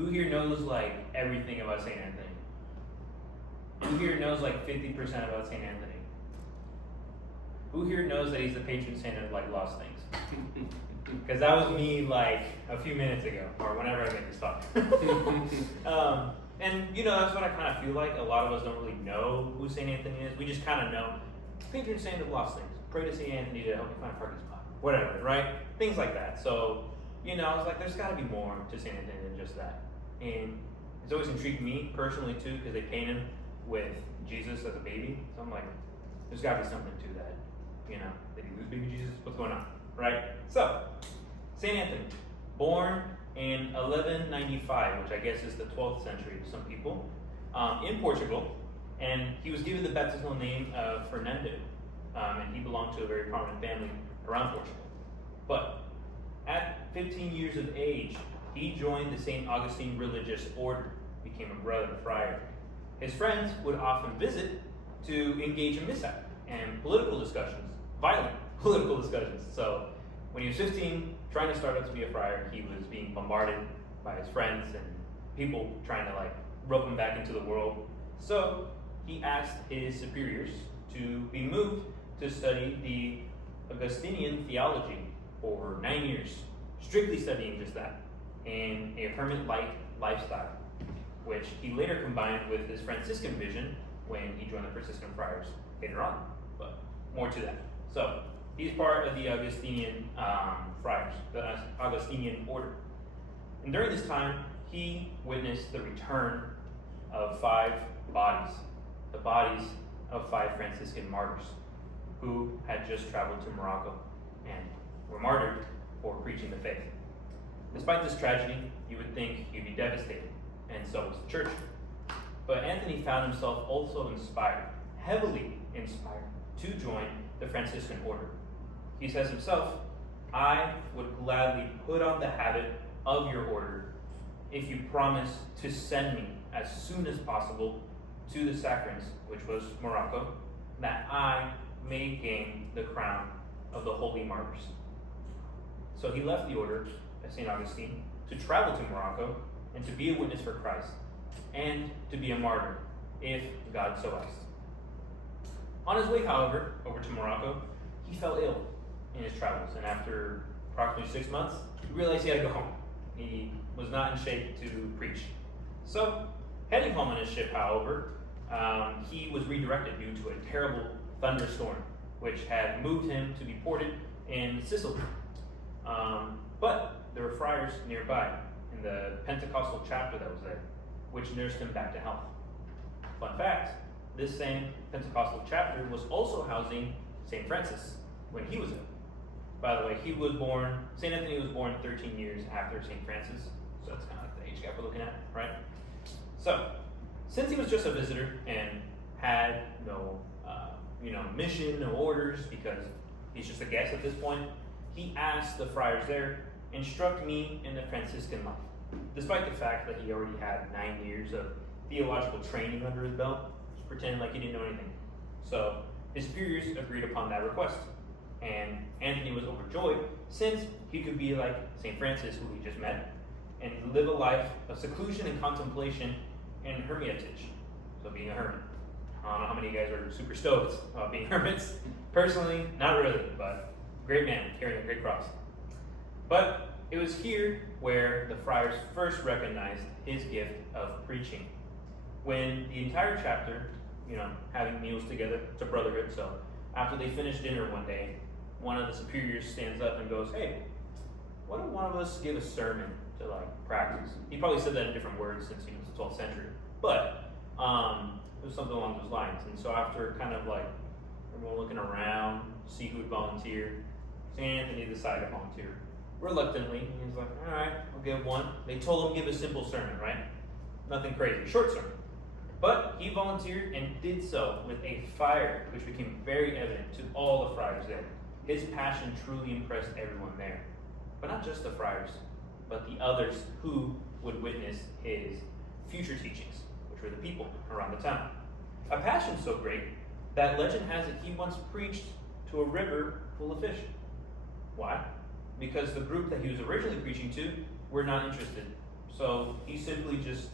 Who here knows like everything about St. Anthony? Who here knows like 50% about St. Anthony? Who here knows that he's the patron saint of like lost things? Because that was me like a few minutes ago, or whenever I make this talk. And that's what I kind of feel like. A lot of us don't really know who St. Anthony is. We just kind of know patron saint of lost things. Pray to St. Anthony to help me find a parking spot. Whatever, right? Things like that. So, I was like, there's got to be more to St. Anthony than just that. And it's always intrigued me personally too, because they paint him with Jesus as a baby. So I'm like, there's got to be something to that. Did he lose baby Jesus? What's going on, right? So, St. Anthony, born in 1195, which I guess is the 12th century to some people, in Portugal, and he was given the baptismal name of Fernando, and he belonged to a very prominent family around Portugal. But at 15 years of age, he joined the St. Augustine religious order, became a brother friar. His friends would often visit to engage in mishap and political discussions, violent political discussions. So when he was 15, trying to start out to be a friar, he was being bombarded by his friends and people trying to like rope him back into the world. So he asked his superiors to be moved to study the Augustinian theology for 9 years, strictly studying just that, in a hermit-like lifestyle, which he later combined with his Franciscan vision when he joined the Franciscan friars later on. But more to that. So he's part of the Augustinian friars, the Augustinian order. And during this time, he witnessed the return of 5 bodies, the bodies of 5 Franciscan martyrs who had just traveled to Morocco and were martyred for preaching the faith. Despite this tragedy, you would think he'd be devastated, and so was the church. But Anthony found himself also inspired, heavily inspired, to join the Franciscan order. He says himself, "I would gladly put on the habit of your order if you promise to send me as soon as possible to the Sacrants, which was Morocco, that I may gain the crown of the holy martyrs." So he left the order of St. Augustine to travel to Morocco and to be a witness for Christ and to be a martyr, if God so asked. On his way, however, over to Morocco, he fell ill in his travels, and after approximately 6 months, he realized he had to go home. He was not in shape to preach. So, heading home on his ship, however, he was redirected due to a terrible thunderstorm, which had moved him to be ported in Sicily. But there were friars nearby in the Pentecostal chapter that was there, which nursed him back to health. Fun fact, this same Pentecostal chapter was also housing St. Francis when he was ill. By the way, St. Anthony was born 13 years after St. Francis, so that's kind of like the age gap we're looking at, right? So, since he was just a visitor and had no mission, no orders, because he's just a guest at this point, he asked the friars there, "Instruct me in the Franciscan life." Despite the fact that he already had 9 years of theological training under his belt, just pretending like he didn't know anything. So his superiors agreed upon that request, and Anthony was overjoyed since he could be like St. Francis, who we just met, and live a life of seclusion and contemplation and hermitage. So being a hermit. I don't know how many of you guys are super stoked about being hermits. Personally, not really, but great man, carrying a great cross. But it was here where the friars first recognized his gift of preaching. When the entire chapter, having meals together, it's a brotherhood, so after they finished dinner one day, one of the superiors stands up and goes, "Hey, why don't one of us give a sermon to practice?" He probably said that in different words since he was the 12th century, but it was something along those lines. And so after kind of everyone looking around, see who would volunteer, St. Anthony decided to volunteer. Reluctantly, he was like, "All right, I'll give one." They told him give a simple sermon, right? Nothing crazy, short sermon. But he volunteered and did so with a fire, which became very evident to all the friars there. His passion truly impressed everyone there. But not just the friars, but the others who would witness his future teachings, which were the people around the town. A passion so great that legend has it he once preached to a river full of fish. Why? Because the group that he was originally preaching to were not interested. So he simply just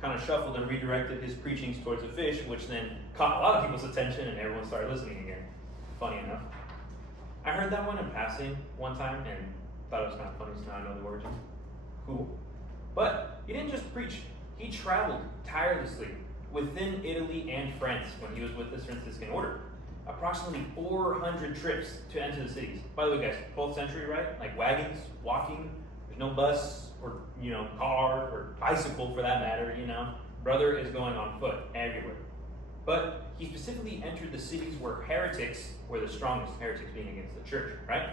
kind of shuffled and redirected his preachings towards a fish, which then caught a lot of people's attention and everyone started listening again. Funny enough. I heard that one in passing one time and thought it was kind of funny, so now I know the origin. Cool. But he didn't just preach, he traveled tirelessly within Italy and France when he was with this Franciscan order. Approximately 400 trips to enter the cities. By the way, guys, 12th century, right? Like wagons, walking, there's no bus or, car or bicycle for that matter, Brother is going on foot everywhere. But he specifically entered the cities where heretics were the strongest, heretics being against the church, right?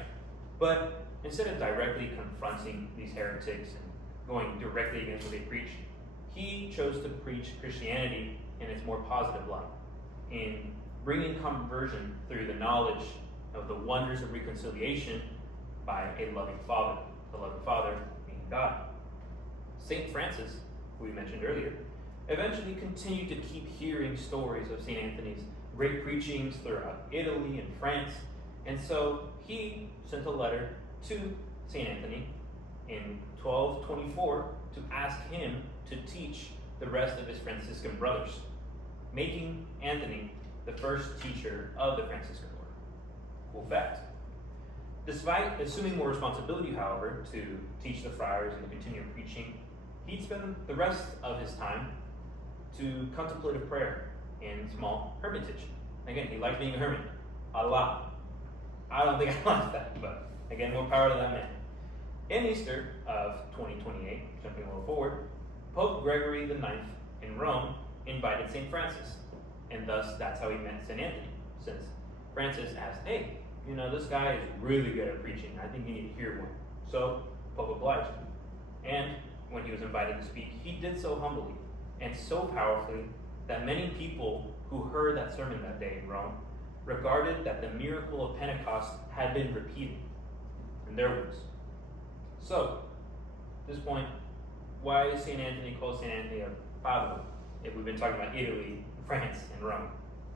But instead of directly confronting these heretics and going directly against what they preach, he chose to preach Christianity in its more positive light, in bringing conversion through the knowledge of the wonders of reconciliation by a loving Father, the loving Father being God. St. Francis, who we mentioned earlier, eventually continued to keep hearing stories of St. Anthony's great preachings throughout Italy and France, and so he sent a letter to St. Anthony in 1224 to ask him to teach the rest of his Franciscan brothers, making Anthony the first teacher of the Franciscan order. Cool fact. Despite assuming more responsibility, however, to teach the friars and continue preaching, he'd spend the rest of his time to contemplative prayer in small hermitage. Again, he liked being a hermit a lot. I don't think I like that, but again, more power to that man. In Easter of 2028, jumping a little forward, Pope Gregory IX in Rome invited St. Francis, and thus that's how he met St. Anthony, since Francis asked, hey, this guy is really good at preaching. I think you need to hear one. So, Pope obliged him. And when he was invited to speak, he did so humbly and so powerfully that many people who heard that sermon that day in Rome regarded that the miracle of Pentecost had been repeated, in their words. So, at this point, why is St. Anthony called St. Anthony of Padua if we've been talking about Italy, France, and Rome?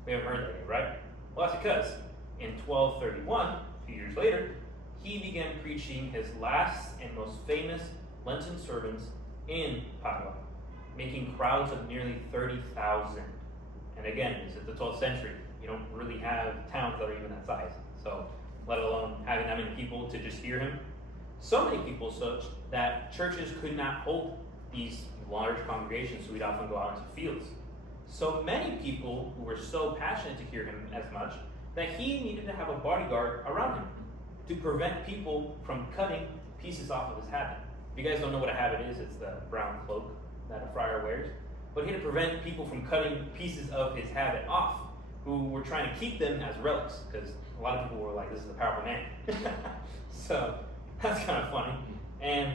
We haven't heard that yet, right? Well, that's because in 1231, a few years later, he began preaching his last and most famous Lenten sermons in Padua, making crowds of nearly 30,000. And again, this is the 12th century. You don't really have towns that are even that size. So, let alone having that many people to just hear him. So many people such that churches could not hold these large congregations, so we'd often go out into fields. So many people who were so passionate to hear him as much that he needed to have a bodyguard around him to prevent people from cutting pieces off of his habit. If you guys don't know what a habit is, it's the brown cloak that a friar wears. But he had to prevent people from cutting pieces of his habit off who were trying to keep them as relics, because a lot of people were like, this is a powerful man. So that's kind of funny. And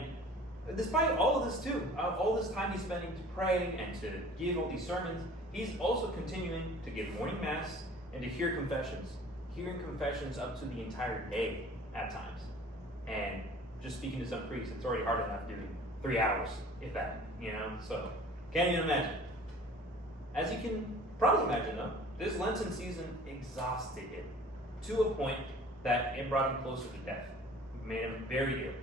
despite all of this too, all this time he's spending to pray and to give all these sermons, he's also continuing to give morning mass and to hear confessions. Hearing confessions up to the entire day at times. And just speaking to some priests, it's already hard enough doing 3 hours, if that, so can't even imagine. As you can probably imagine though, this Lenten season exhausted him to a point that it brought him closer to death. It made him very ill,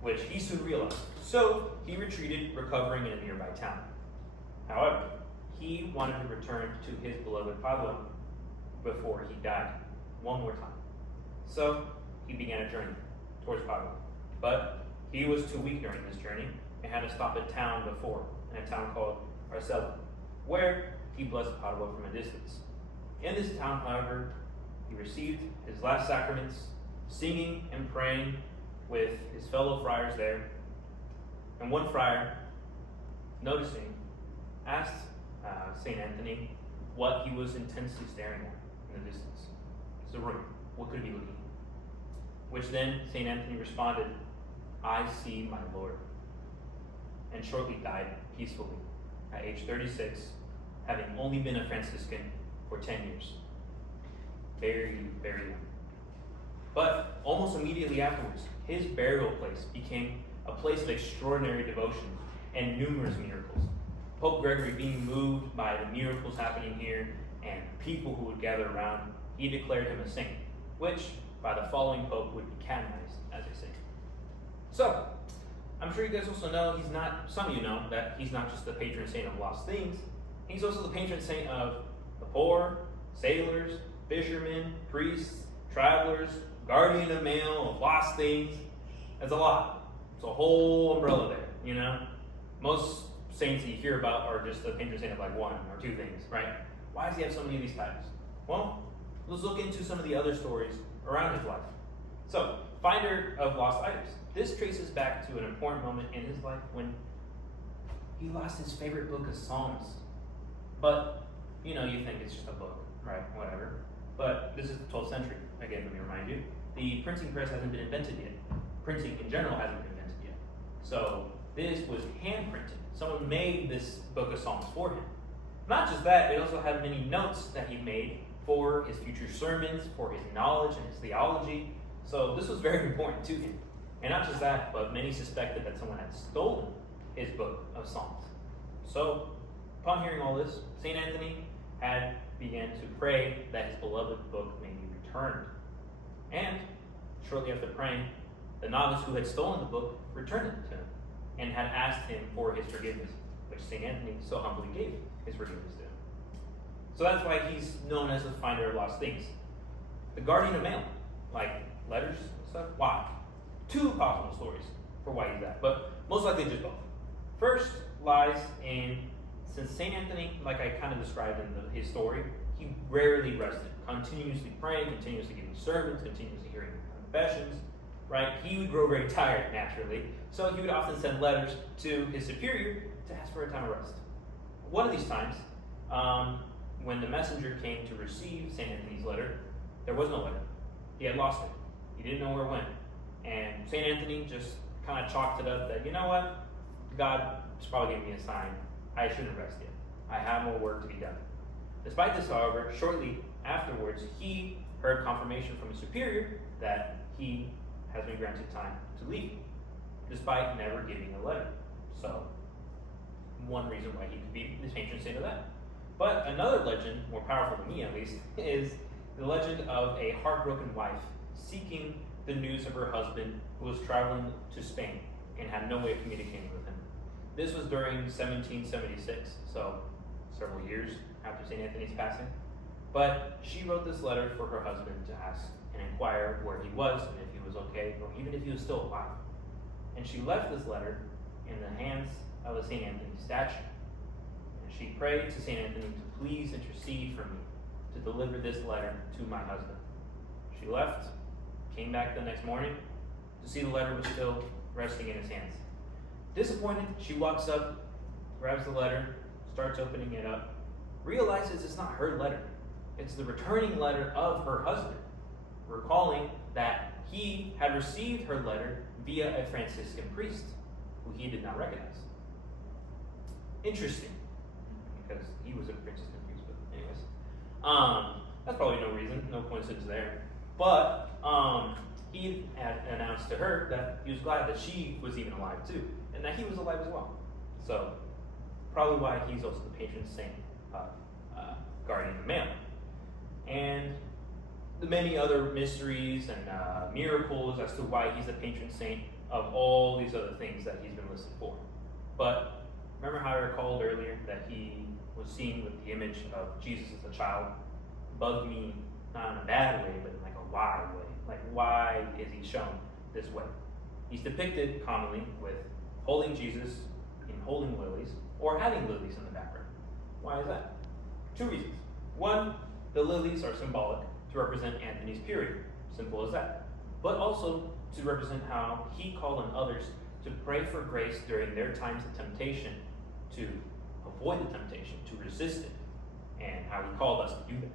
which he soon realized. So he retreated, recovering in a nearby town. However, he wanted to return to his beloved Padua before he died one more time. So he began a journey towards Padua. But he was too weak during this journey and had to stop at town before, in a town called Arcella, where he blessed Padua from a distance. In this town, however, he received his last sacraments, singing and praying with his fellow friars there. And one friar, noticing, asked St. Anthony what he was intensely staring at in the distance. It's a room. What could he be looking at? Which then St. Anthony responded, I see my Lord. And shortly died peacefully at age 36, having only been a Franciscan for 10 years. Very, very young. But almost immediately afterwards, his burial place became a place of extraordinary devotion and numerous miracles. Pope Gregory, being moved by the miracles happening here and people who would gather around, he declared him a saint, which by the following pope would be canonized as a saint. So, I'm sure you guys also know some of you know that he's not just the patron saint of lost things, he's also the patron saint of the poor, sailors, fishermen, priests, travelers, guardian of mail, of lost things. That's a lot. It's a whole umbrella there, you know? Most saints that you hear about are just the patron saint of like one or two things, right? Why does he have so many of these titles? Well, let's look into some of the other stories around his life. So, finder of lost items. This traces back to an important moment in his life when he lost his favorite book of Psalms. But, you think it's just a book, right? Whatever. But this is the 12th century. Again, let me remind you. The printing press hasn't been invented yet. Printing in general hasn't been invented yet. So, this was hand printed. Someone made this book of Psalms for him. Not just that, it also had many notes that he made for his future sermons, for his knowledge and his theology. So this was very important to him. And not just that, but many suspected that someone had stolen his book of Psalms. So, upon hearing all this, St. Anthony had began to pray that his beloved book may be returned. And shortly after praying, the novice who had stolen the book returned it to him and had asked him for his forgiveness, which St. Anthony so humbly gave his forgiveness to him. So that's why he's known as the finder of lost things. The guardian of mail, like letters and stuff. Why? Two possible stories for why he's that, but most likely just both. First lies in, since St. Anthony, like I kind of described in his story, he rarely rested, continuously praying, continuously giving sermons, continuously hearing confessions, right? He would grow very tired naturally, so he would often send letters to his superior to ask for a time of rest. One of these times, when the messenger came to receive St. Anthony's letter, there was no letter. He had lost it. He didn't know where it went. And St. Anthony just kind of chalked it up that, you know what? God is probably giving me a sign. I shouldn't rest yet. I have more work to be done. Despite this, however, shortly afterwards, he heard confirmation from his superior that he has been granted time to leave, despite never giving a letter. So, one reason why he could be the patron saint of that. But another legend, more powerful to me at least, is the legend of a heartbroken wife seeking the news of her husband who was traveling to Spain and had no way of communicating with him. This was during 1776, so several years after St. Anthony's passing. But she wrote this letter for her husband to ask and inquire where he was and if he was okay, or even if he was still alive. And she left this letter in the hands of a St. Anthony statue. And she prayed to St. Anthony to please intercede for me to deliver this letter to my husband. She left, came back the next morning to see the letter was still resting in his hands. Disappointed, she walks up, grabs the letter, starts opening it up, realizes it's not her letter. It's the returning letter of her husband, recalling that he had received her letter via a Franciscan priest who he did not recognize. Interesting, because he was a Franciscan priest, but anyways. That's probably no reason, no coincidence there. But he had announced to her that he was glad that she was even alive too, and that he was alive as well. So, probably why he's also the patron saint of guardian of mail. And the many other mysteries and miracles as to why he's the patron saint of all these other things that he's been listed for. But remember how I recalled earlier that he was seen with the image of Jesus as a child? Bugged me, not in a bad way, but in like a why way. Like, why is he shown this way? He's depicted commonly with holding Jesus in holding lilies or having lilies in the background. Why is that? Two reasons. One, the lilies are symbolic to represent Anthony's purity. Simple as that. But also to represent how he called on others to pray for grace during their times of temptation, to avoid the temptation, to resist it, and how he called us to do that.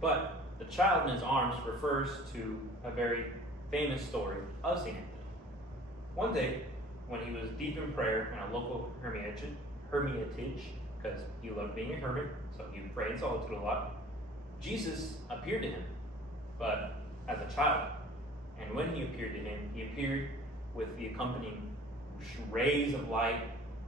But the child in his arms refers to a very famous story of St. Anthony. One day, when he was deep in prayer in a local hermitage, because he loved being a hermit, so he would pray in solitude a lot, Jesus appeared to him, but as a child. And when he appeared to him, he appeared with the accompanying rays of light,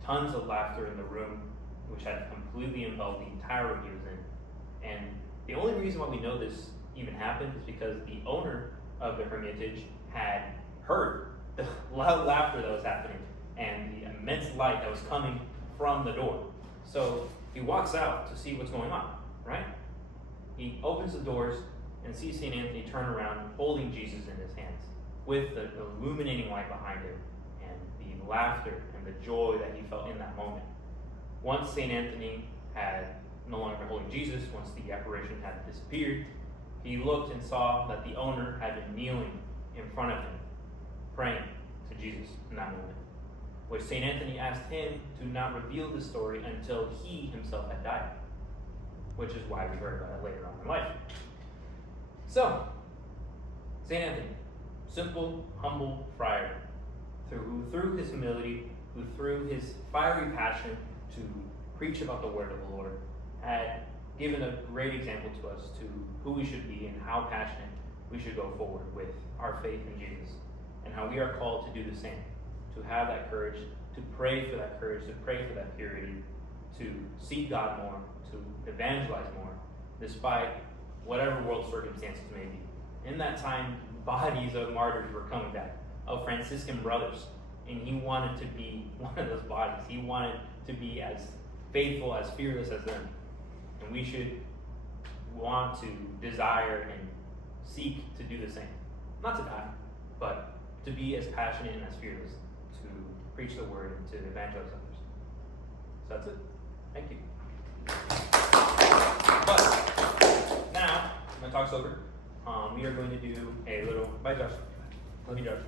tons of laughter in the room, which had completely enveloped the entire room he was in. And the only reason why we know this even happened is because the owner of the hermitage had heard the loud laughter that was happening and the immense light that was coming from the door. So he walks out to see what's going on, right? He opens the doors and sees St. Anthony turn around holding Jesus in his hands with the illuminating light behind him and the laughter and the joy that he felt in that moment. Once St. Anthony had no longer been holding Jesus, once the apparition had disappeared, he looked and saw that the owner had been kneeling in front of him, praying to Jesus in that moment, which St. Anthony asked him to not reveal the story until he himself had died, which is why we heard about it later on in life. So, St. Anthony, simple, humble friar, who through his humility, who through his fiery passion to preach about the word of the Lord, had given a great example to us to who we should be and how passionate we should go forward with our faith in Jesus, and how we are called to do the same, to have that courage, to pray for that courage, to pray for that purity, to seek God more, to evangelize more, despite whatever world circumstances may be. In that time, bodies of martyrs were coming back, of Franciscan brothers, and he wanted to be one of those bodies. He wanted to be as faithful, as fearless as them. And we should want to desire and seek to do the same. Not to die, but to be as passionate and as fearless to preach the word and to evangelize others. So that's it. Thank you. But now, my talk's over. We are going to do a little. Bye, Josh. Love you, Josh.